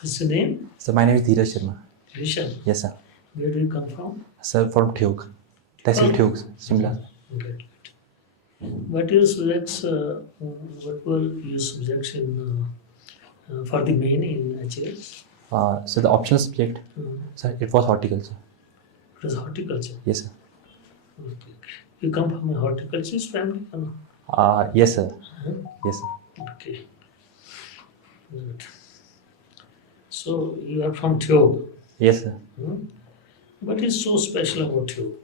What's your name? So my name is Dheeraj Sharma. Rishabh. Yes, sir. Where do you come from? Sir, from Thuig. Tehsil Thuig, Shimla. Good. What your subjects? What were your subjects in for the main in HLS? So the optional subject, sir, it was horticulture. It was horticulture. Yes, sir. Okay. You come from a horticulturist family, or no? Yes, sir. Huh? Yes, sir. Okay. Good. So you are from Thuig. Yes, sir. What is so special about Thuig?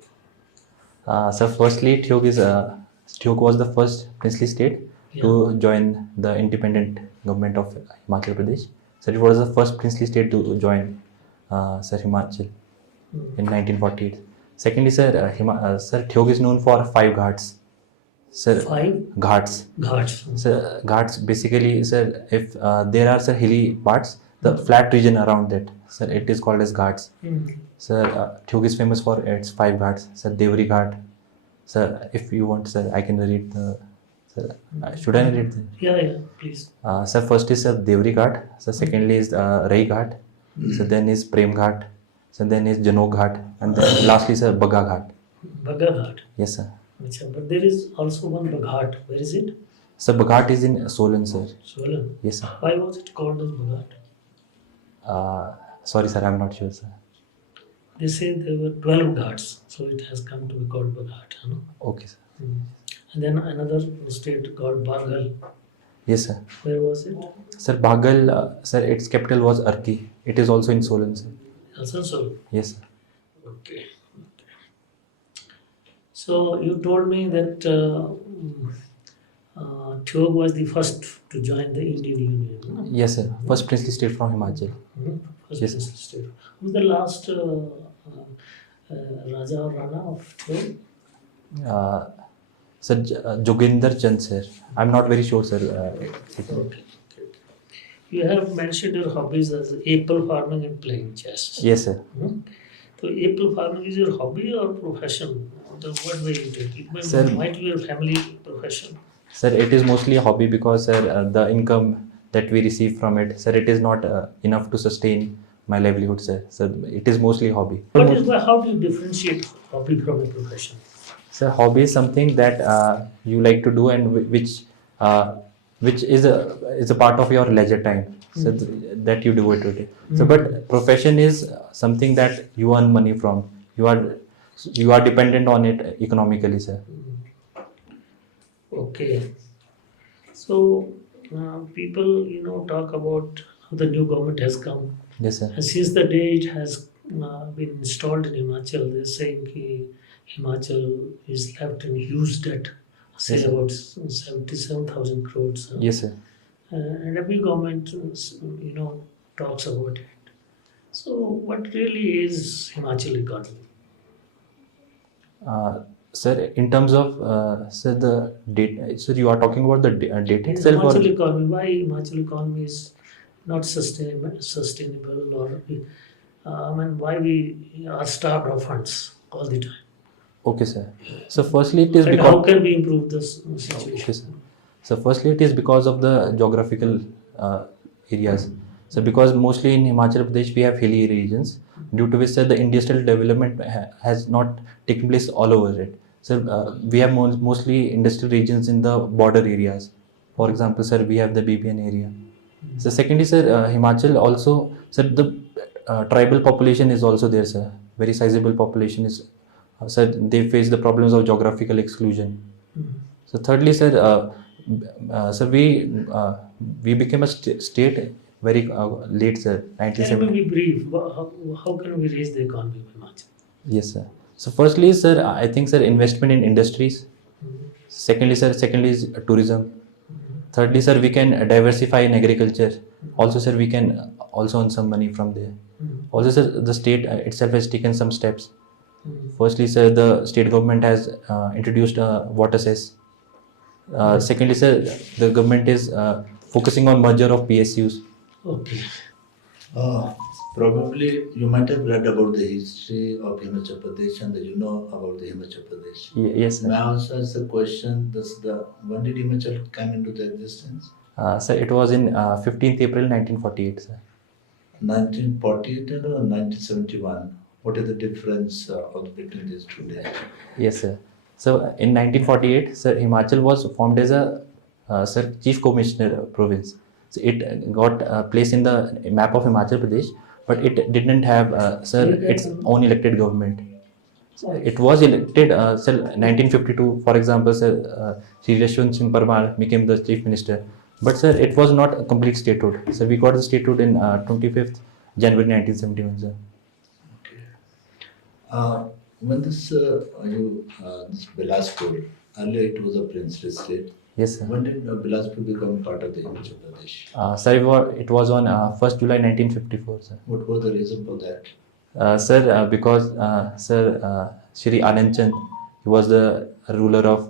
So firstly, Thuig was the first princely state to join the independent government of Himachal Pradesh. So it was the first princely state to join Sir Himachal in 1948. Secondly, sir, Thuig is known for 5 ghats. Sir, Five ghats. ghats. So ghats basically, sir, if there are sir hilly parts, the flat region around that, sir, it is called as ghats. Sir, Thuig is famous for its 5 ghats. Sir, Devri Ghat. Sir, if you want, sir, I can read the. Sir, should I read the? Yeah, please. Sir, first is sir Devri Ghat. Sir, secondly is Rai Ghat. So then is Prem Ghat. So then is Janog Ghat, and then lastly sir Baga Ghat. Baga Ghat. Yes, sir. Achha, but there is also one Baghat. Where is it? Sir, Baghat is in Solan, sir. Solan. Yes, sir. Why was it called as Baghat? Sorry, sir, I'm not sure, sir. They say there were 12 ghats, so it has come to be called Baghat. You know? Okay, sir. And then another state called Baghal. Yes, sir. Where was it? Sir, Baghal, sir, its capital was Arki. It is also in Solan, sir. Also Solan. Yes, sir. Okay. So you told me that Thuig was the first to join the Indian Union. No? Yes, sir. First princely state from Himachal. First Yes, princely state. Who's the last Raja or Rana of Thuig? Sir, Joginder Chand, sir. I'm not very sure, sir. Okay. You have mentioned your hobbies as apple farming and playing chess. Yes, sir. So apple farming is your hobby or profession? What way you take it? Sir, Might be your family profession. Sir, it is mostly a hobby because, sir, the income that we receive from it, sir, it is not enough to sustain my livelihood, sir. So it is mostly a hobby. How do you differentiate hobby from a profession? Sir, hobby is something that you like to do and which is a part of your leisure time. So that you do it with it. So, but profession is something that you earn money from. You are dependent on it economically, sir. Okay. So people, talk about how the new government has come. Yes, sir. And since the day it has been installed in Himachal, they're saying that Himachal is left in huge debt, say Yes, sir. about 77,000 crores. Yes, sir. And every government, talks about it. So what really is Himachal economy? Sir, in terms of sir, the data, sir, you are talking about the data In itself, or Himachal economy, why Himachal economy is not sustainable, or why we are starved of funds all the time? okay, sir. So, firstly, it is And because how can we improve this situation? okay, sir. So, firstly, it is because of the geographical areas. So, because mostly in Himachal Pradesh we have hilly regions, due to which sir, the industrial development has not taken place all over it. So, we have mostly industrial regions in the border areas. For example, sir, we have the BBN area. So, secondly, sir, Himachal also, sir, the tribal population is also there, sir. Very sizable population is, sir, they face the problems of geographical exclusion. So, thirdly, sir, sir, we became a state very late, sir, Can 1970. we be brief? How can we raise the economy of Himachal? Yes, sir. So, firstly, sir, I think, sir, investment in industries. Secondly, sir, is tourism. Thirdly, sir, we can diversify in agriculture. Also, sir, we can also earn some money from there. Also, sir, the state itself has taken some steps. Firstly, sir, the state government has introduced water cess. Secondly, sir, the government is focusing on merger of PSUs. Okay. Probably you might have read about the history of Himachal Pradesh and you know about the Himachal Pradesh. Yes, sir. May I also ask the question, when did Himachal come into the existence? Sir, it was in 15th April 1948, sir. 1948 and 1971. What is the difference between these 2 days? Yes, sir. So in 1948, sir, Himachal was formed as a sir chief commissioner province. So it got placed in the map of Himachal Pradesh, but it didn't have sir its own elected government. It was elected sir 1952. For example, sir Shri Yashwant Singh Parmar became the chief minister, but sir it was not a complete statehood. So we got the statehood in 25th January 1971, sir. When this Bilaspur, earlier it was a princely state. Yes, sir. When did Bilaspur become part of the Himachal Pradesh? Sir, it was on 1st July 1954, sir. What was the reason for that? Sir, because Sir Shri Anand Chand, he was the ruler of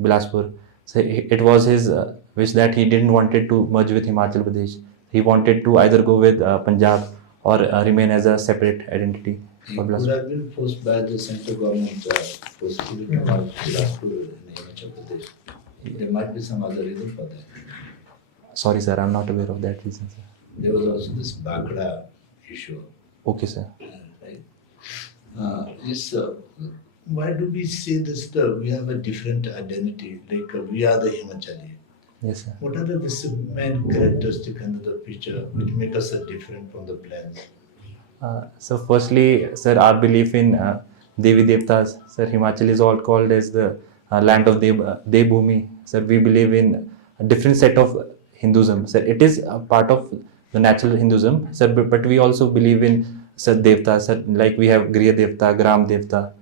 Bilaspur. So it was his wish that he didn't wanted to merge with Himachal Pradesh. He wanted to either go with Punjab or remain as a separate identity It for could Bilaspur. have been forced by the central government forcefully to merge Bilaspur in Himachal Pradesh. There might be some other reason for that. Sorry, sir, I'm not aware of that reason, sir. There was also this Bakra issue, Okay, sir. right? Why do we say this? We have a different identity, like we are the Himachali. Yes, sir. What are the main characteristics under the picture which make us different from the plans? So firstly, sir, our belief in Devi Devtas, sir, Himachal is all called as the land of Devbhumi. Sir, we believe in a different set of Hinduism. Sir, it is a part of the natural Hinduism, sir, but we also believe in sir Devta, sir, like we have Griya Devta, Gram Devta.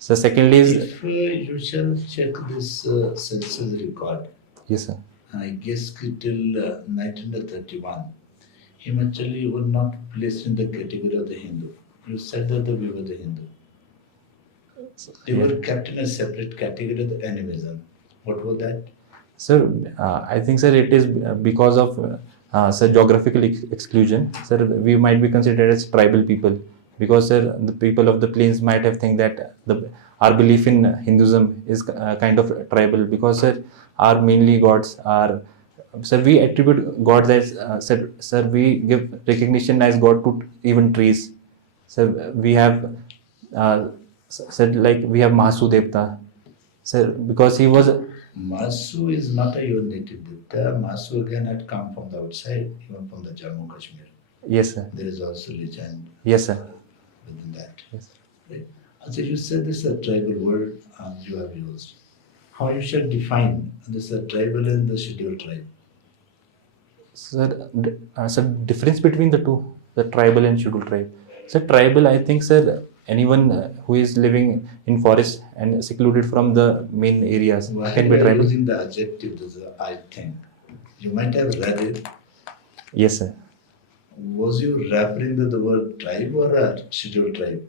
So secondly is, If you shall check this census record, yes, sir. I guess till 1931, Himachali were not placed in the category of the Hindu. You said that we were the Hindu. They were kept in a separate category of the animism. What was that? Sir, I think, sir, it is because of sir, geographical exclusion. Sir, we might be considered as tribal people because, sir, the people of the plains might have think that our belief in Hinduism is kind of tribal because, sir, our mainly gods are, sir, we attribute gods as, sir, we give recognition as God to even trees. Sir, we have, sir, like we have Mahasu Devta. Sir, because he was, Masu is not a your native Devta. Masu again had come from the outside, even from the Jammu Kashmir. yes, sir. There is also legend Yes, sir. within that. Yes. Right. So you said this is a tribal word you have used. How you should define this tribal and the scheduled tribe? Sir, sir, difference between the two, the tribal and scheduled tribe. Sir, tribal, I think, sir, anyone who is living in forest and secluded from the main areas Why can be you are tribal. using the adjective, this I think. You might have read it. Yes, sir. Was you referring to the word tribe or a scheduled tribe?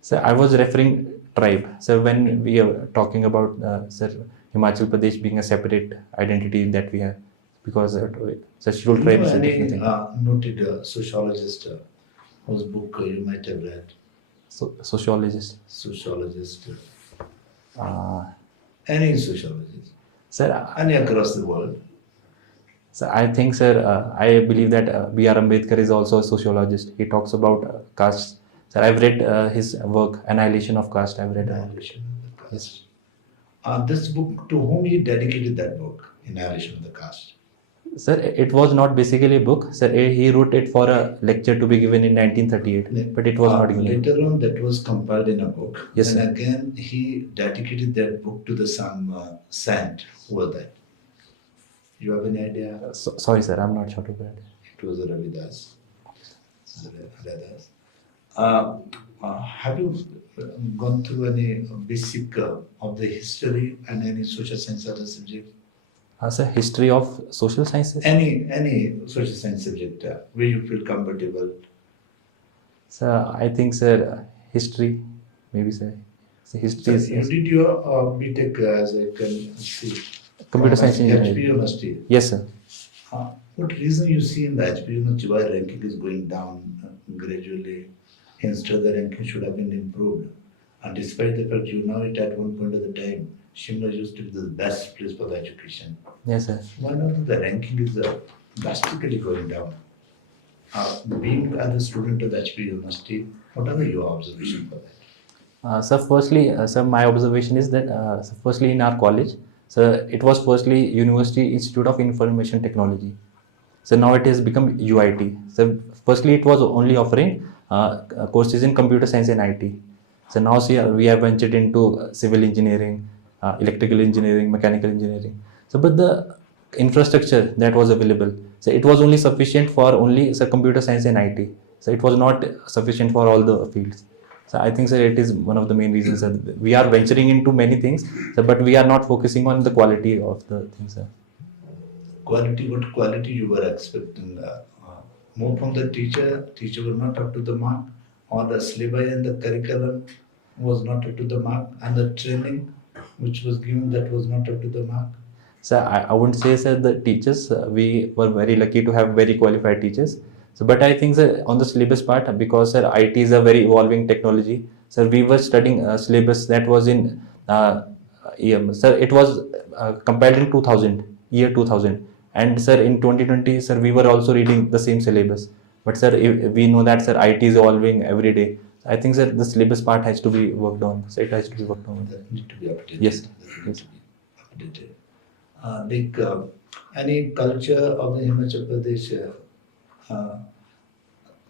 Sir, I was referring tribe. Sir, when we are talking about, sir, Himachal Pradesh being a separate identity that we have, because sir, scheduled tribe is a different thing. Noted sociologist whose book you might have read. So, sociologist. Sociologist. Sir, Any sociologist. Any across the world. So I think, sir, I believe that B.R. Ambedkar is also a sociologist. He talks about caste. Sir, I've read his work, Annihilation of Caste. I've read. Annihilation of the Caste. Yes. This book, to whom he dedicated that book, Annihilation of the Caste? Sir, it was not basically a book. Sir, he wrote it for a lecture to be given in 1938, but it was not given. Later on, that was compiled in a book. Yes, and sir. again, he dedicated that book to the some saint. Who was that? You have any idea? Sorry, sir, I'm not sure to that. It was Ravidas. Ravidas. Have you gone through any basic of the history and any social science other subject? Sir, history of social sciences. Any social science subject where you feel comfortable? Sir, I think, sir, history, maybe, sir. So history is You did your BTech as I can see. computer from science HP engineering. University. Yes, sir. What reason you see in the HP University why ranking is going down gradually? Instead, the ranking should have been improved. And despite the fact you know it at one point of the time, Shimla used to be the best place for the education. Yes, sir. Why not the ranking is drastically going down? Being as a student of the HP University, what are your observations for that? Sir, firstly, sir, my observation is that, firstly, in our college, sir, it was firstly University Institute of Information Technology. So now it has become UIT. So firstly, it was only offering courses in computer science and IT. So now see, we have ventured into civil engineering, electrical engineering, mechanical engineering. So but the infrastructure that was available, so it was only sufficient for only computer science and IT. So it was not sufficient for all the fields. So I think, sir, it is one of the main reasons that we are venturing into many things, sir, but we are not focusing on the quality of the things, sir. Quality, what quality you were expecting? More from the teacher were not up to the mark, or the syllabus and the curriculum was not up to the mark, and the training which was given that was not up to the mark. So I wouldn't say, sir, the teachers, we were very lucky to have very qualified teachers. So, but I think, sir, on the syllabus part, because, sir, IT is a very evolving technology. So we were studying syllabus that was in, sir, it was compiled in 2000, year 2000. And, sir, in 2020, sir, we were also reading the same syllabus. But, sir, we know that, sir, IT is evolving every day. I think, sir, the syllabus part has to be worked on. So it has to be worked on. That need to be updated. Yes. That need to be updated. Any culture of the Himachal Pradesh,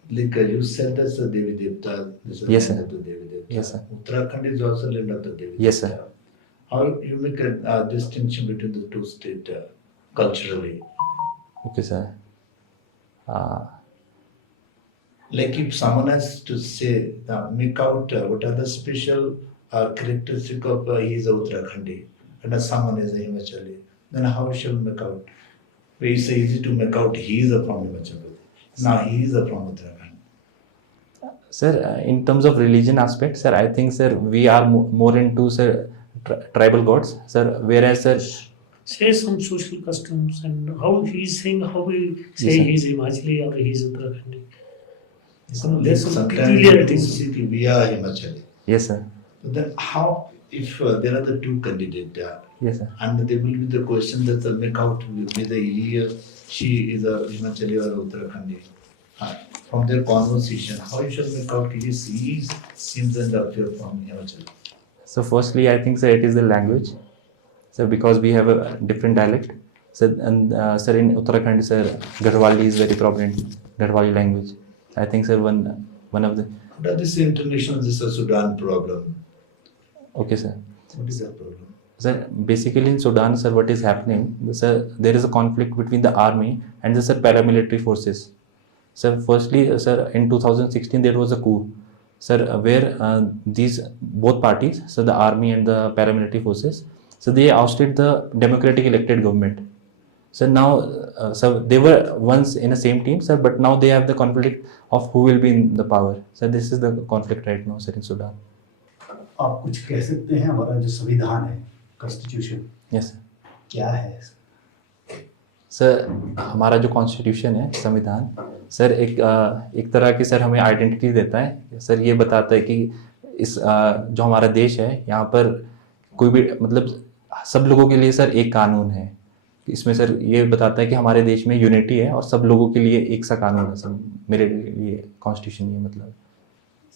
you said that's the Devi Devta, this is Yes, land sir. of the Devi Devta. Yes, sir. Uttarakhand is also land of the Devi Yes, Devta. sir. How you make a distinction between the two states culturally? Okay, sir. Like if someone has to say, make out what are the special characteristic of he is a Uttarakhandi and someone is a Himachali, then how shall make out? It's easy to make out he is from Himachal Pradesh. Now he is from Uttarakhand. Sir, in terms of religion aspect, sir, I think, sir, we are more into, sir, tribal gods, sir, whereas, sir, Say some social customs and how he's saying, how we say sir. he's Himachali or he's Uttarakhandi. There's some sometimes peculiarities. we are Himachali. Yes, sir. But then how, if there are the two candidates Yes, sir. and there will be the question that the make out whether he or she is a Himachali or Uttarakhandi. From their conversation, how you shall make out he seems and appear from Himachal? So, firstly, I think, sir, it is the language. So, because we have a different dialect. So, and, sir, in Uttarakhand, sir, Garhwali is very prominent, Garhwali language. I think, sir, one of the. What are this international, this is a Sudan problem? Okay, sir. What is that problem? Sir, basically in Sudan, sir, what is happening? Sir, there is a conflict between the army and the, sir, paramilitary forces. Sir, firstly, sir, in 2016 there was a coup, sir, where these both parties, so the army and the paramilitary forces, so they ousted the democratic elected government. So now, so they were once in the same team, sir, but now they have the conflict of who will be in the power. So this is the conflict right now, sir, in Sudan. आप कुछ कह सकते हैं हमारा जो संविधान है constitution Yes, sir. क्या है? सर, हमारा जो कॉन्स्टिट्यूशन है, संविधान, सर, एक तरह की, सर, हमें आइडेंटिटी देता है। सर, ये बताता है कि इस जो हमारा देश है, यहाँ पर कोई भी, मतलब सब लोगों के लिए, सर, एक कानून है। इसमें, सर, ये बताता है कि हमारे देश में यूनिटी है और सब लोगों के लिए एक सा कानून है। सर, मेरे लिए कॉन्स्टिट्यूशन ये मतलब।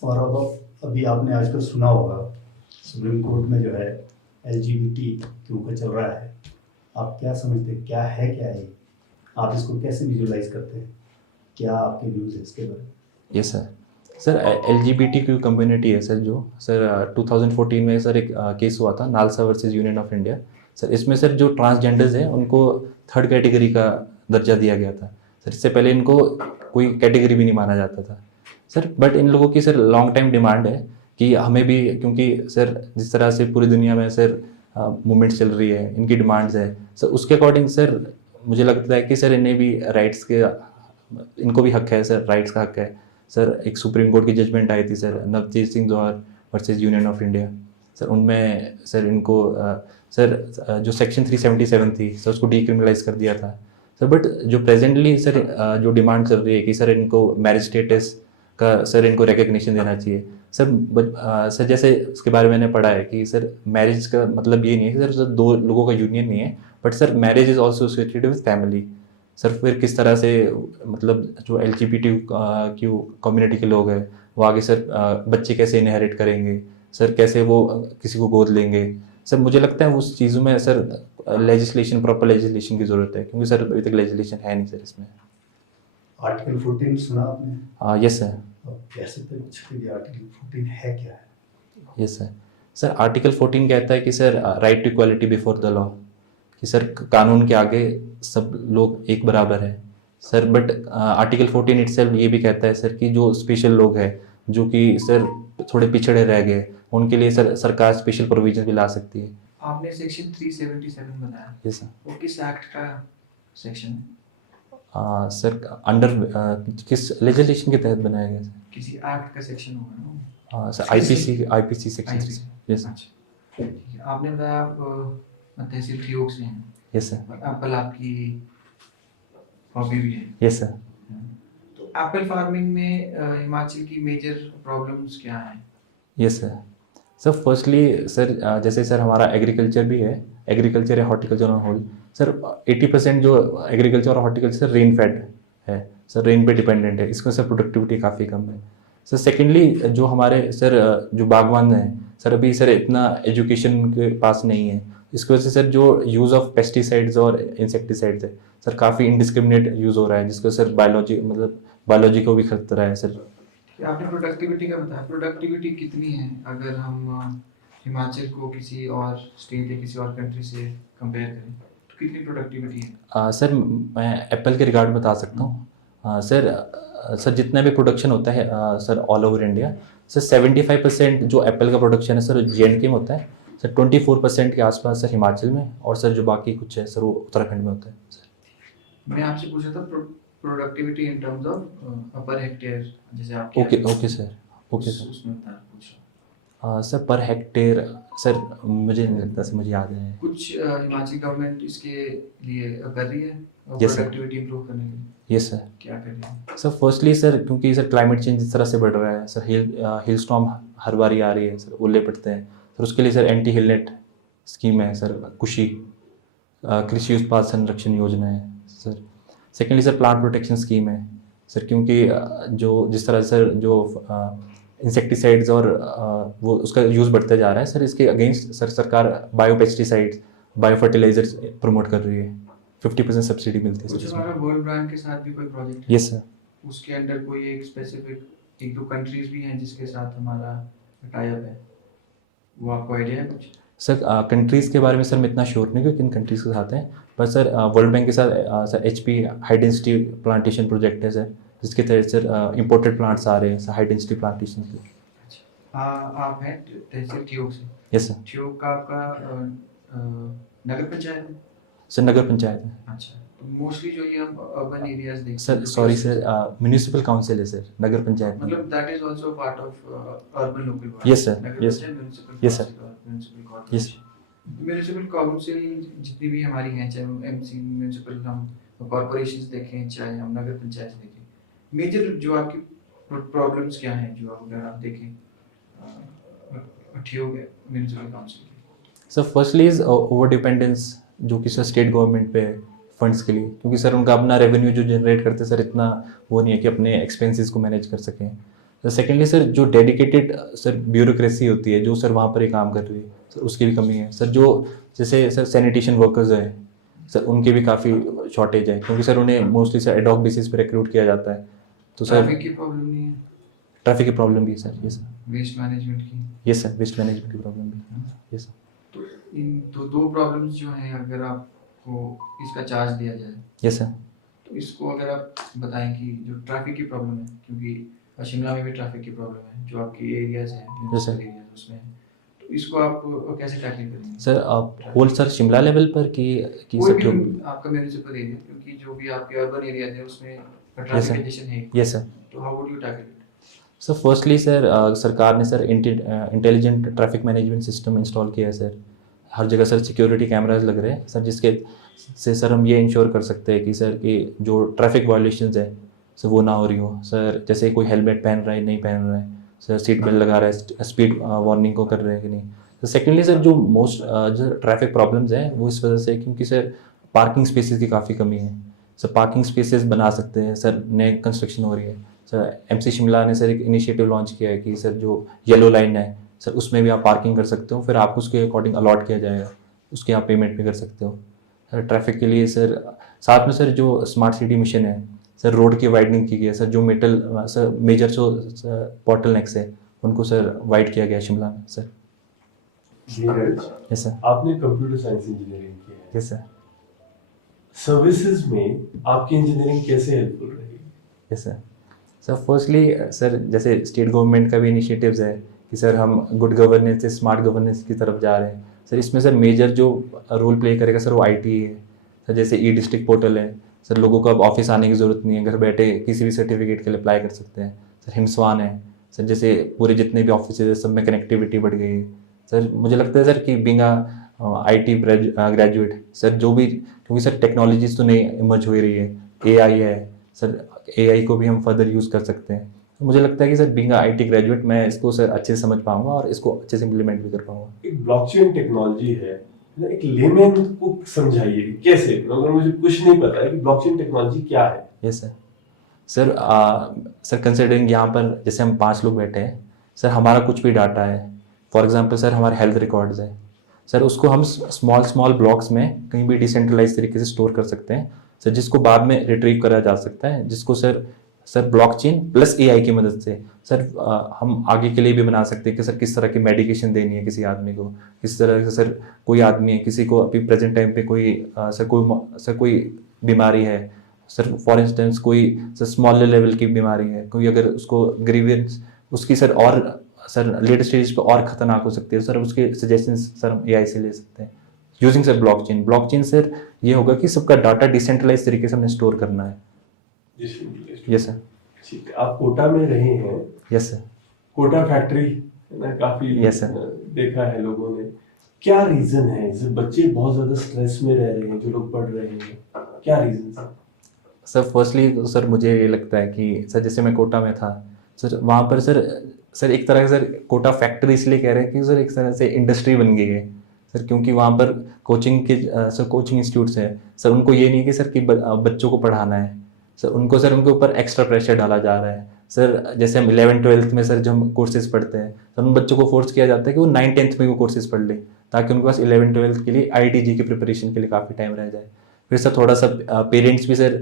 और अब अभी आपने आजकल सुना होगा सुप्रीम कोर्ट में जो है LGBT के ऊपर चल रहा है, आप क्या समझते हैं, क्या है आप इसको कैसे विजुअलाइज करते हैं, क्या आपके व्यूज है इसके बारे में? Yes sir. Sir, LGBTQ community है, सर, जो, सर, 2014 में, सर, एक केस हुआ था, NALSA versus Union of India. Sir, इसमें, सर, जो ट्रांसजेंडर्स हैं उनको 3rd कैटेगरी का दर्जा दिया गया था। सर, इससे पहले इनको कोई कैटेगरी भी नहीं माना जाता था। सर, बट इन लोगों की, सर, लॉन्ग टाइम डिमांड है कि हमें भी, क्योंकि, सर, जिस तरह से पूरी दुनिया में, सर, मूवमेंट चल रही है, इनकी डिमांड्स है, सर, उसके अकॉर्डिंग, सर, मुझे लगता है कि, सर, इन्हें भी राइट्स के, इनको भी हक है, सर, राइट्स का हक है। सर, एक सुप्रीम कोर्ट की जजमेंट आई थी, सर, नवजीत Singh Johar versus Union of India. Sir, उनमें, सर, इनको, सर, जो सेक्शन 377 थी, सर, उसको डीक्रिमिनलाइज कर दिया था। सर, बट जो प्रेजेंटली, सर, जो डिमांड चल रही है कि, सर, इनको मैरिज स्टेटस का, सर, इनको रिकग्निशन देना चाहिए। सर, सर, जैसे उसके बारे में मैंने पढ़ा है कि, सर, मैरिज का मतलब ये नहीं है कि, सर, दो लोगों का यूनियन नहीं है, but, sir, marriage is also associated with family. Sir फिर किस तरह से मतलब जो LGBT क्यू कम्युनिटी के लोग हैं वो आगे सर बच्चे कैसे इनहेरिट करेंगे, सर कैसे वो किसी को गोद लेंगे। सर मुझे लगता है उस चीज़ों में सर लेजिस्लेशन, प्रॉपर लेजिस्लेशन की ज़रूरत है, क्योंकि सर अभी तक लेजिस्लेशन है नहीं सर इसमें। आर्टिकल 14 सुना आपने? Yes sir. अब कैसे तक आर्टिकल 14 है क्या है? Yes sir. सर आर्टिकल 14 कहता है कि sir right to equality before the law, कि सर कानून के आगे सब लोग एक बराबर है सर। बट आर्टिकल 14 इटसेल्फ ये भी कहता है सर कि जो स्पेशल लोग हैं, जो कि सर थोड़े पिछड़े रह गए, उनके लिए सर सरकार स्पेशल प्रोविजन भी ला सकती है। आपने सेक्शन 377 बनाया, यस सर। वो किस एक्ट का सेक्शन है? सर अंडर किस लेजिस्लेशन के तहत बनाया गया सर? किसी एक्ट का सेक्शन होगा ना? Sir IPC section. यस अच्छा, ठीक है। आपने बताया आप तहसील ठियोग से हैं, यस सर। और एप्पल आपकी हॉबी भी है। Yes sir. तो एप्पल फार्मिंग में हिमाचल की मेजर प्रॉब्लम्स क्या हैं? Yes sir. Sir firstly sir जैसे सर हमारा एग्रीकल्चर भी है, एग्रीकल्चर या हॉर्टिकल्चर ऑन होल सर 80% जो एग्रीकल्चर और हॉर्टिकल्चर रेन फेड है सर, रेन पे डिपेंडेंट है, इसमें सर प्रोडक्टिविटी काफ़ी कम है सर। सेकेंडली जो हमारे सर जो बागवान हैं सर, अभी सर इतना एजुकेशन के पास नहीं है, इसकी वजह से सर जो यूज़ ऑफ पेस्टिसाइड्स और इंसेक्टिसाइड्स है सर काफ़ी इनडिस्क्रिमिनेट यूज़ हो रहा है, जिसको सर बायोलॉजी को भी खतरा है सर। आपने प्रोडक्टिविटी का बताया, प्रोडक्टिविटी कितनी है अगर हम हिमाचल को किसी और स्टेट या किसी और कंट्री से कंपेयर करें, तो कितनी प्रोडक्टिविटी है? सर मैं एप्पल के रिगार्ड बता सकता हूँ सर जितना भी प्रोडक्शन होता है sir all over India sir 75% जो एप्पल का प्रोडक्शन है सर J&K में होता है सर, 24% के आसपास सर हिमाचल में, और सर जो बाकी कुछ है सर वो उत्तराखंड में होता है सर। मैं आपसे पूछा था productivity in terms of per hectare, जैसे आपके ओके सर। उसमें बता पूछ रहा सर पर हेक्टेयर सर मुझे नहीं लगता सर, मुझे याद है। कुछ हिमाचल गवर्नमेंट इसके लिए कर रही है Yes, sir. प्रोडक्टिविटी इंप्रूव करने के लिए? Yes sir. क्या कर रही है? सर फर्स्टली सर क्योंकि सर क्लाइमेट चेंज इस तरह से बढ़ रहा है सर, हिल स्टॉर्म हर बार आ रही है सर, ओले पड़ते हैं सर, उसके लिए सर एंटी हिलनेट स्कीम है सर, कुशी कृषि उत्पाद संरक्षण योजना है sir. Secondly sir plant protection scheme है सर, क्योंकि जो जिस तरह सर जो इंसेक्टिसाइड्स और वो उसका यूज़ बढ़ता जा रहा है सर, इसके अगेंस्ट सर सरकार bio pesticides, bio fertilisers promote कर रही है, 50% सब्सिडी मिलती है कुछ सर हमारा इसमें। वर्ल्ड ब्रांड के साथ भी कोई प्रोजेक्ट है? Yes sir. उसके अंडर कोई एक स्पेसिफिक एक दो कंट्रीज भी हैं जिसके साथ हमारा टाई अप है, वो आपको आइडिया है कुछ? सर कंट्रीज़ के बारे में सर मैं इतना श्योर नहीं कि किन कंट्रीज़ के साथ हैं, पर सर वर्ल्ड बैंक के साथ sir HP high density plantation project है सर, जिसके तहत सर इम्पोर्टेड प्लांट्स आ रहे हैं सर हाई डेंसिटी प्लांटेशन के। अच्छा, आप हैं तहसील ठियोग से? Yes sir. ठियोग का आपका नगर पंचायत है? सर नगर पंचायत है अच्छा, तो मोस्टली जो ये हम अर्बन एरियाज देखते सर, हैं, सॉरी सर म्यूनिसिपल काउंसिल है सर, नगर पंचायत नहीं। मतलब that is also part of urban local body? Yes, sir. Nagar Yes. Panchayat, municipal Yes, sir. Municipal Yes. Corporation. Municipal council जितनी भी हमारी हैं, चाहे MC म्युनिसिपल हम कॉर्पोरेशंस देखें, चाहे हम नगर पंचायत देखें, मेजर जो आपकी प्रॉब्लम्स क्या हैं जो अगर आप देखें ठियोग म्युनिसिपल काउंसिल की? Sir firstly is over dependence जो कि सर स्टेट गवर्नमेंट पे फंड्स के लिए, क्योंकि सर उनका अपना रेवेन्यू जो जनरेट करते सर इतना वो नहीं है कि अपने एक्सपेंसेस को मैनेज कर सकें। सर सेकेंडली सर जो डेडिकेटेड सर ब्यूरोक्रेसी होती है जो सर वहाँ पर ही काम कर रही है सर, उसकी भी कमी है सर। जो जैसे सर सैनिटेशन वर्कर्स हैं सर, उनकी भी काफ़ी शॉर्टेज है, क्योंकि सर उन्हें मोस्टली सर एडॉक बेसिस पे रिक्रूट किया जाता है। तो सर ट्रैफिक की प्रॉब्लम नहीं है? ट्रैफिक की प्रॉब्लम भी है sir. Yes sir. Waste management की? यस सर, वेस्ट मैनेजमेंट की प्रॉब्लम भी है। Yes sir. तो इन दो प्रॉब्लम्स जो हैं, अगर आपको इसका चार्ज दिया जाए, यस सर। तो इसको अगर आप बताएं कि जो ट्रैफिक की प्रॉब्लम है, क्योंकि शिमला में भी ट्रैफिक की प्रॉब्लम है, जो आपकी एरियाज हैं म्युनिसिपल एरियाज उसमें है, तो इसको आप कैसे टैकल करेंगे? सर आप होल सर शिमला लेवल पर कि कोई सर भी जो आपका म्युनिसिपल एरिया, क्योंकि जो भी आपके अर्बन एरियाज है उसमें sir. ट्रैफिक कंजेशन है, यस सर। तो how would you tackle it? Sir firstly sir सरकार ने sir intelligent traffic management system install किया है सर। हर जगह सर सिक्योरिटी कैमराज लग रहे हैं सर, जिसके से सर हम ये इंश्योर कर सकते हैं कि सर कि जो ट्रैफिक वायलेशंस है सर वो ना हो रही हो सर। जैसे कोई हेलमेट पहन रहा है नहीं पहन रहा है सर, सीट बेल्ट लगा रहा है, स्पीड वार्निंग को कर रहे हैं कि नहीं। तो सेकेंडली सर जो मोस्ट जो ट्रैफिक प्रॉब्लम्स हैं वो इस वजह से क्योंकि सर पार्किंग स्पेसेस की काफ़ी कमी है सर पार्किंग स्पेसेस बना सकते हैं सर, नए कंस्ट्रक्शन हो रही है सर। एमसी शिमला ने सर एक इनिशिएटिव लॉन्च किया है कि सर जो येलो लाइन है सर उसमें भी आप पार्किंग कर सकते हो, फिर आपको उसके अकॉर्डिंग अलॉट किया जाएगा, उसके आप पेमेंट भी कर सकते हो सर। ट्रैफिक के लिए सर साथ में सर जो स्मार्ट सिटी मिशन है सर, रोड की वाइडनिंग की गई है सर, जो सर मेजर जो बॉटल नेक्स है उनको सर वाइड किया गया है शिमला में सर। Neeraj, yes sir. आपने कंप्यूटर साइंस इंजीनियरिंग किया है, यस सर। सर्विसेज में आपकी इंजीनियरिंग कैसे हेल्पफुल रही? Yes sir. Sir firstly sir जैसे स्टेट गवर्नमेंट का भी इनिशिएटिव्स है कि सर हम गुड गवर्नेंस से स्मार्ट गवर्नेंस की तरफ जा रहे हैं सर। इसमें सर मेजर जो रोल प्ले करेगा सर वो आईटी है सर। जैसे ई डिस्ट्रिक्ट पोर्टल है सर, लोगों को अब ऑफिस आने की ज़रूरत नहीं है, घर बैठे किसी भी सर्टिफिकेट के लिए अप्लाई कर सकते हैं सर। हिमस्वान है सर, जैसे पूरे जितने भी ऑफिस है सब में कनेक्टिविटी बढ़ गई है सर। मुझे लगता है सर कि बीइंग IT ग्रेजुएट सर, जो भी क्योंकि सर टेक्नोलॉजीज तो नई इमर्ज हो ही रही है, AI है सर, AI को भी हम फर्दर यूज़ कर सकते हैं। तो मुझे लगता है कि सर बीइंग IT ग्रेजुएट मैं इसको सर अच्छे से समझ पाऊंगा और इसको अच्छे से इम्प्लीमेंट भी कर पाऊंगा। एक ब्लॉकचेन टेक्नोलॉजी है ना, एक लेमैन को समझाइए कि कैसे, अगर मुझे कुछ नहीं पता है कि ब्लॉकचेन टेक्नोलॉजी क्या है। Yes sir. Sir sir considering यहाँ पर जैसे हम 5 लोग बैठे हैं सर, हमारा कुछ भी डाटा है, फॉर एग्जांपल सर हमारे हेल्थ रिकॉर्ड्स है सर, उसको हम स्मॉल ब्लॉक्स में कहीं भी डिसेंट्रलाइज तरीके से स्टोर कर सकते हैं सर, जिसको बाद में रिट्रीव करा जा सकता है, जिसको सर ब्लॉकचेन प्लस AI की मदद से सर हम आगे के लिए भी बना सकते हैं कि सर किस तरह की मेडिकेशन देनी है किसी आदमी को, किस तरह से सर कोई आदमी है, किसी को अभी प्रेजेंट टाइम पे कोई बीमारी है सर, फॉर इंस्टेंस कोई सर स्मॉल लेवल की बीमारी है, कोई अगर उसको ग्रीवियंस उसकी सर लेटेस्ट स्टेज पे और खतरनाक हो सकती है सर, उसके सजेशंस सर हम AI से ले सकते हैं यूजिंग सर ब्लॉकचेन सर। ये होगा कि सबका डाटा डिसेंट्रलाइज तरीके से हमने स्टोर करना है। Yes sir. ठीक है, आप कोटा में रहे हैं। Yes sir. कोटा फैक्ट्री ना काफी Yes, sir. देखा है लोगों ने, क्या रीजन है? जैसे बच्चे बहुत ज्यादा स्ट्रेस में रह रहे हैं, जो लोग पढ़ रहे हैं, क्या रीजन है? सर फर्स्टली तो सर मुझे ये लगता है कि सर जैसे मैं कोटा में था सर, वहाँ पर सर एक तरह से सर कोटा फैक्ट्री इसलिए कह रहे हैं कि सर एक तरह से इंडस्ट्री बन गई है सर, क्योंकि वहाँ पर कोचिंग इंस्टीट्यूट्स हैं सर, उनको ये नहीं कि सर कि बच्चों को पढ़ाना है सर, उनके ऊपर एक्स्ट्रा प्रेशर डाला जा रहा है सर। जैसे हम 11th-12th में सर जो हम कोर्सेज पढ़ते हैं सर, उन बच्चों को फोर्स किया जाता है कि वो 9th-10th में वो कोर्सेज पढ़ ले, ताकि उनके पास 11th-12th के लिए IIT की प्रिपरेशन के लिए काफ़ी टाइम रह जाए। फिर सर थोड़ा सा पेरेंट्स भी सर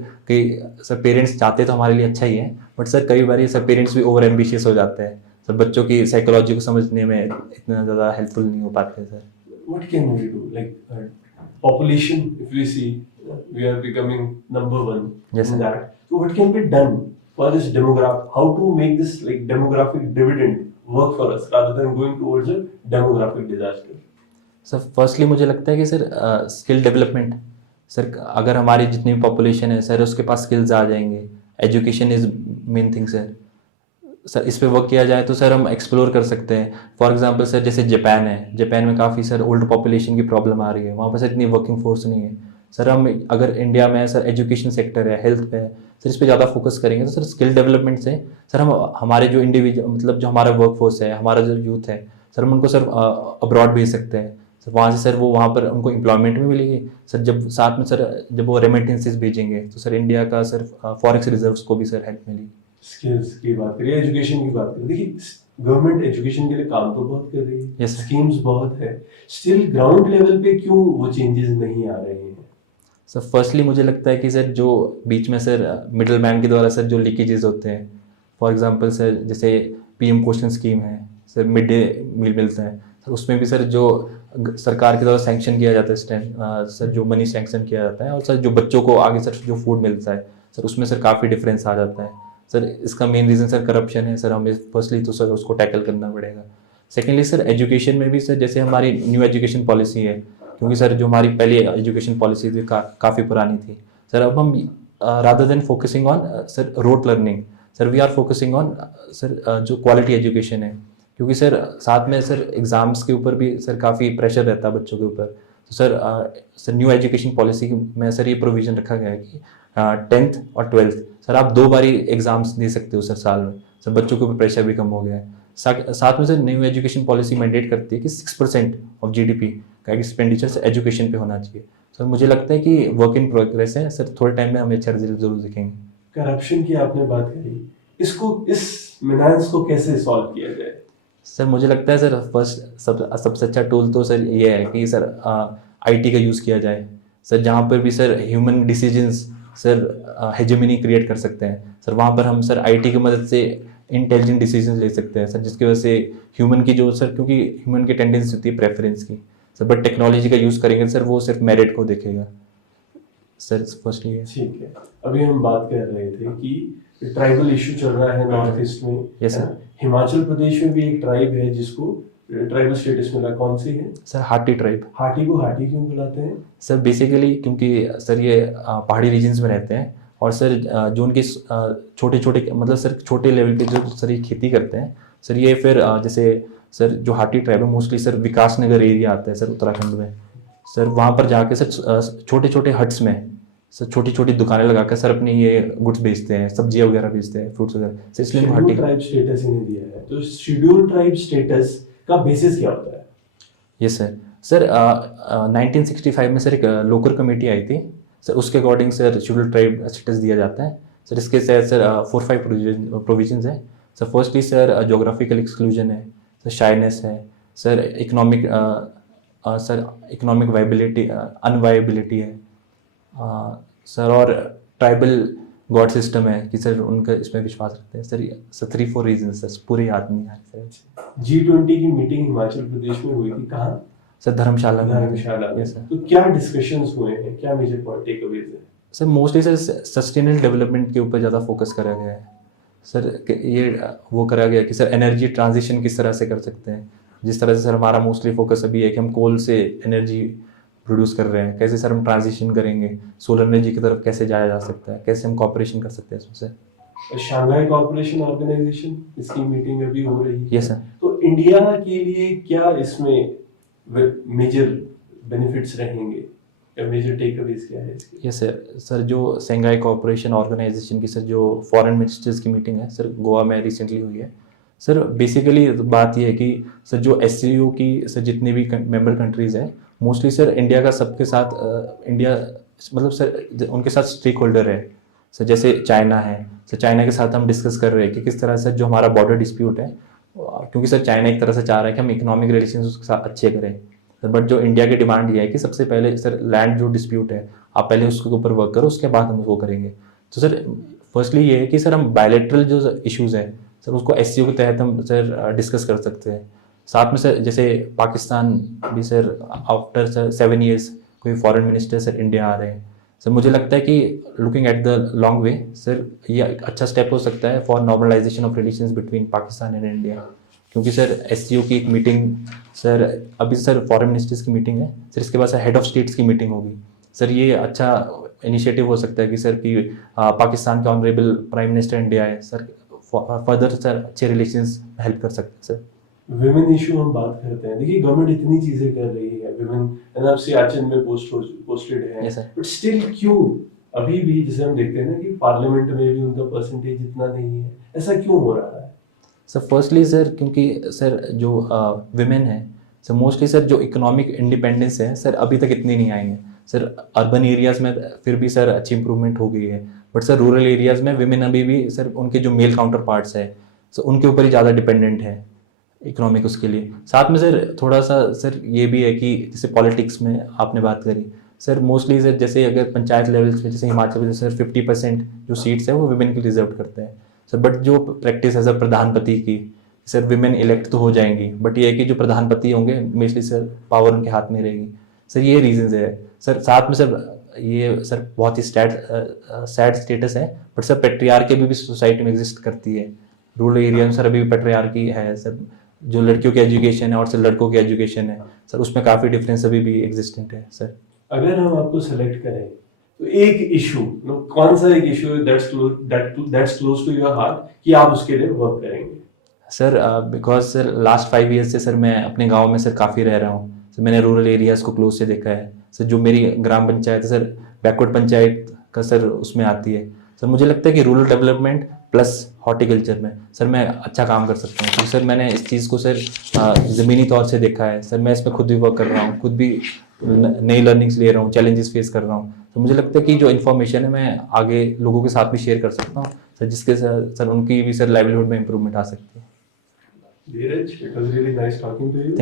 पेरेंट्स चाहते तो हमारे लिए अच्छा ही है, बट सर कई बार सर पेरेंट्स भी ओवर एम्बिशियस हो जाते हैं सर, बच्चों की साइकोलॉजी को समझने में इतना ज़्यादा हेल्पफुल नहीं हो पाते sir. What can we do? Like population, if we see, we are becoming number one Yes, in sir. that. So what can be done for this demographic? How to make this like demographic dividend work for us rather than going towards a demographic disaster? Sir firstly मुझे लगता है कि sir skill development sir, अगर हमारी जितनी भी population है sir उसके पास स्किल्स आ जाएंगे, education is main thing sir इस पे वर्क किया जाए तो सर हम एक्सप्लोर कर सकते हैं। फॉर एग्जांपल सर जैसे जापान है, जापान में काफ़ी सर ओल्ड पॉपुलेशन की प्रॉब्लम आ रही है, वहाँ पर सर इतनी वर्किंग फोर्स नहीं है सर। हम अगर इंडिया में सर एजुकेशन सेक्टर है, हेल्थ पे है सर, इस पे ज़्यादा फोकस करेंगे तो सर स्किल डेवलपमेंट से सर हम हमारे जो इंडिविजुअल मतलब जो हमारा वर्क फोर्स है, हमारा जो यूथ है सर, हम उनको सर अब्रॉड भेज सकते हैं सर, वहाँ से सर वो वहाँ पर उनको एम्प्लॉयमेंट भी मिलेगी सर। जब साथ में सर जब वो रेमिटेंसेस भेजेंगे तो सर इंडिया का सर फॉरेक्स रिजर्व्स को भी सर हेल्प मिलेगी। स्किल्स की बात करिए, एजुकेशन की बात करिए, देखिए गवर्नमेंट एजुकेशन के लिए काम तो बहुत कर रही है, Yes, sir. स्कीम्स बहुत है, स्टिल ग्राउंड लेवल पे क्यों वो चेंजेस नहीं आ रहे हैं? सर फर्स्टली मुझे लगता है कि सर जो बीच में सर मिडल मैन के द्वारा सर जो लीकेजेस होते हैं, फॉर एग्जांपल सर जैसे PM पोषण स्कीम है सर, मिड डे मील मिलता है सर, उसमें भी सर जो सरकार के द्वारा सैंक्शन किया जाता है सर, जो मनी सैंक्शन किया जाता है और सर जो बच्चों को आगे सर जो फूड मिलता है सर, उसमें सर काफ़ी डिफरेंस आ जाता है सर। इसका मेन रीज़न सर करप्शन है सर, हमें फर्स्टली तो सर उसको टैकल करना पड़ेगा। सेकेंडली सर एजुकेशन में भी सर जैसे हमारी न्यू एजुकेशन पॉलिसी है, क्योंकि सर जो हमारी पहली एजुकेशन पॉलिसी थी काफ़ी पुरानी थी सर, अब हम rather than focusing on sir rote learning sir, we are focusing on sir जो क्वालिटी एजुकेशन है, क्योंकि सर साथ में सर एग्ज़ाम्स के ऊपर भी सर काफ़ी प्रेशर रहता है बच्चों के ऊपर। तो सर न्यू एजुकेशन पॉलिसी में सर ये प्रोविज़न रखा गया है कि 10th और 12th सर आप 2 बारी एग्ज़ाम्स दे सकते हो सर साल में सर, बच्चों के ऊपर प्रेशर भी कम हो गया है। साथ में sir new education policy mandate करती है कि 6% ऑफ GDP का एक्सपेंडिचर एजुकेशन पे होना चाहिए। सर मुझे लगता है कि वर्क इन प्रोग्रेस है सर, थोड़े टाइम में हमें अच्छे रिजल्ट जरूर दिखेंगे। करप्शन की आपने बात करी, इस मिनांस को कैसे सॉल्व किया जाए? सर मुझे लगता है सर फर्स्ट सबसे अच्छा टूल तो सर ये है कि सर आईटी का यूज़ किया जाए सर, जहाँ पर भी sir human decisions sir hegemony create कर सकते हैं सर, वहाँ पर हम सर आईटी की मदद से इंटेलिजेंट डिसीजन ले सकते हैं सर, जिसकी वजह से ह्यूमन की जो सर, क्योंकि ह्यूमन की टेंडेंसी होती है प्रेफरेंस की सर, बट टेक्नोलॉजी का यूज़ करेंगे सर वो सिर्फ मेरिट को देखेगा सर, फर्स्टली है। ठीक है, अभी हम बात कर रहे थे कि ट्राइबल इशू चल रहा है नॉर्थ ईस्ट में। Yes, sir. हिमाचल प्रदेश में भी एक ट्राइब है जिसको ट्राइबल स्टेटस मिला, कौन सी है? Sir Hati tribe. हाटी को हाटी क्यों बुलाते हैं? सर बेसिकली क्योंकि सर ये पहाड़ी रीजन्स में रहते हैं और सर जो उनके छोटे छोटे मतलब सर छोटे लेवल पे जो सर ये खेती करते हैं सर, ये फिर जैसे सर जो हाटी ट्राइब है मोस्टली सर विकास नगर एरिया आता है सर उत्तराखंड में सर, वहाँ पर जाके सर छोटे छोटे हट्स में सर छोटी छोटी दुकानें लगाकर सर अपनी ये गुड्स बेचते हैं, सब्जियां वगैरह बेचते हैं, फ्रूट्स वगैरह सर, इसलिए शेड्यूल हाटी। ट्राइब स्टेटस इन्हें दिया है, तो शेड्यूल ट्राइब स्टेटस का बेसिस क्या होता है? Yes sir. सर 1965 में सर एक लोकल कमेटी आई थी सर, उसके according sir schedule tribe status दिया जाता है सर। इसके तहत सर 4-5 प्रोविजंस हैं sir. Firstly sir geographical exclusion है सर, शाइनेस है सर, इकोनॉमिक वाइबिलिटी अनवाइबिलिटी है सर, और ट्राइबल गॉड सिस्टम है कि सर उनका इसमें विश्वास रखते हैं सर 3-4 रीजन सर, पूरे याद नहीं आ रहे सर। G20 की मीटिंग हिमाचल प्रदेश में हुई थी, कहाँ? सर धर्मशाला में। धर्मशाला में। Yes sir. तो क्या डिस्कशंस हुए हैं, क्या मेजर पॉइंट टेकअवेज है? Sir mostly sir sustainable development के ऊपर ज़्यादा फोकस करा गया है सर। ये वो करा गया कि सर एनर्जी ट्रांजिशन किस तरह से कर सकते हैं, जिस तरह से सर हमारा मोस्टली फोकस अभी है कि हम कोल से एनर्जी प्रोड्यूस कर रहे हैं, कैसे सर हम ट्रांजिशन करेंगे, सोलर एनर्जी की तरफ कैसे जाया जा सकता है, कैसे हम कॉपरेशन कर सकते हैं इसमें सर। शंघाई कॉर्पोरेशन ऑर्गेनाइजेशन, इसकी मीटिंग अभी हो रही है। Yes sir. तो इंडिया के लिए क्या इसमें मेजर बेनिफिट्स रहेंगे या मेजर टेकअवेज क्या है इसके? Yes sir. सर जो शंघाई कॉपरेशन ऑर्गेनाइजेशन की सर जो फॉरेन मिनिस्टर्स की मीटिंग है सर, गोवा में रिसेंटली हुई है सर। बेसिकली बात ये है कि सर जो SCO की सर जितनी भी मेंबर कंट्रीज़ हैं मोस्टली सर इंडिया का सबके साथ इंडिया मतलब सर उनके साथ स्टेक होल्डर है सर। जैसे चाइना है सर, चाइना के साथ हम डिस्कस कर रहे हैं कि किस तरह से जो हमारा बॉर्डर डिस्प्यूट है, क्योंकि सर चाइना एक तरह से चाह रहा है कि हम इकोनॉमिक रिलेशन उसके साथ अच्छे करें सर, बट जो इंडिया की डिमांड ये है कि सबसे पहले सर लैंड जो डिस्प्यूट है आप पहले उसके ऊपर वर्क करो, उसके बाद हम वो करेंगे। तो सर फर्स्टली ये है कि सर हम बायलैटरल जो इश्यूज़ हैं सर उसको SCO के तहत हम सर डिस्कस कर सकते हैं। साथ में सर जैसे पाकिस्तान भी सर आफ्टर सर 7 years कोई फॉरेन मिनिस्टर सर इंडिया आ रहे हैं सर, मुझे लगता है कि looking at the long way sir ये एक अच्छा स्टेप हो सकता है for normalisation of relations between Pakistan and India. क्योंकि सर SCO की एक मीटिंग सर अभी सर फॉरेन मिनिस्टर्स की मीटिंग है सर, इसके बाद सर हेड ऑफ स्टेट्स की मीटिंग होगी सर। ये अच्छा इनिशिएटिव हो सकता है कि सर कि पाकिस्तान के ऑनरेबल प्राइम मिनिस्टर इंडिया है सर, फर्दर सर अच्छे रिलेशंस हेल्प कर सकते हैं सर। विमेन इशू हम बात करते हैं, देखिए गवर्नमेंट इतनी चीजें कर रही है, विमेन एनआरसी आचरण में पोस्टेड है, Yes, sir. बट स्टिल क्यों अभी भी जैसे हम देखते हैं ना कि पार्लियामेंट में भी उनका परसेंटेज इतना नहीं है, ऐसा क्यों हो रहा है? सर फर्स्टली सर क्योंकि सर जो विमेन है सर मोस्टली सर जो इकोनॉमिक इंडिपेंडेंस है सर अभी तक इतनी नहीं आई है सर। अर्बन एरियाज़ में फिर भी सर अच्छी इंप्रूवमेंट हो गई है, बट सर रूरल एरियाज़ में विमेन अभी भी सर उनके जो मेल काउंटर पार्ट्स है सर उनके ऊपर ही ज़्यादा डिपेंडेंट है इकोनॉमिक उसके लिए। साथ में सर थोड़ा सा सर ये भी है कि जैसे पॉलिटिक्स में आपने बात करी सर, मोस्टली सर जैसे अगर पंचायत लेवल्स पे जैसे हिमाचल प्रदेश सर 50% जो सीट्स है वो विमेन के रिजर्व करते हैं सर, बट जो प्रैक्टिस है सर प्रधानपति की सर विमेन इलेक्ट तो हो जाएंगी, बट ये है कि जो प्रधानपति होंगे मोस्टली सर पावर उनके हाथ में रहेगी सर। ये रीजंस है सर। साथ में सर ये सर बहुत ही सैड स्टेटस है, बट सर पेट्रियार्की भी सोसाइटी में एग्जिस्ट करती है। रूरल एरिया में सर अभी भी पेट्रियार्की है सर, जो लड़कियों की एजुकेशन है और सर लड़कों की एजुकेशन है सर उसमें काफ़ी डिफरेंस अभी भी एग्जिस्टेंट है सर। अगर हम आपको सेलेक्ट करें तो एक इशू कौन सा एक issue that's close to your heart कि आप उसके लिए वर्क करेंगे? Sir because sir last 5 years से सर मैं अपने गांव में सर काफ़ी रह रहा हूँ सर, मैंने रूरल एरियाज़ को क्लोज से देखा है सर। जो मेरी ग्राम पंचायत है सर बैकवर्ड पंचायत का सर उसमें आती है सर। मुझे लगता है कि रूरल डेवलपमेंट प्लस हॉर्टिकल्चर में सर मैं अच्छा काम कर सकता हूँ, क्योंकि सर मैंने इस चीज़ को सर ज़मीनी तौर से देखा है सर। मैं इस पर खुद भी वर्क कर रहा हूँ, खुद भी नई लर्निंग्स ले रहा हूँ, चैलेंजेस फेस कर रहा हूँ। तो मुझे लगता है कि जो इन्फॉर्मेशन है मैं आगे लोगों के साथ भी शेयर कर सकता हूँ सर, जिसके सर उनकी भी सर लाइवलीहुड में इम्प्रूवमेंट आ सकती है। Dheeraj, it was really nice talking to you.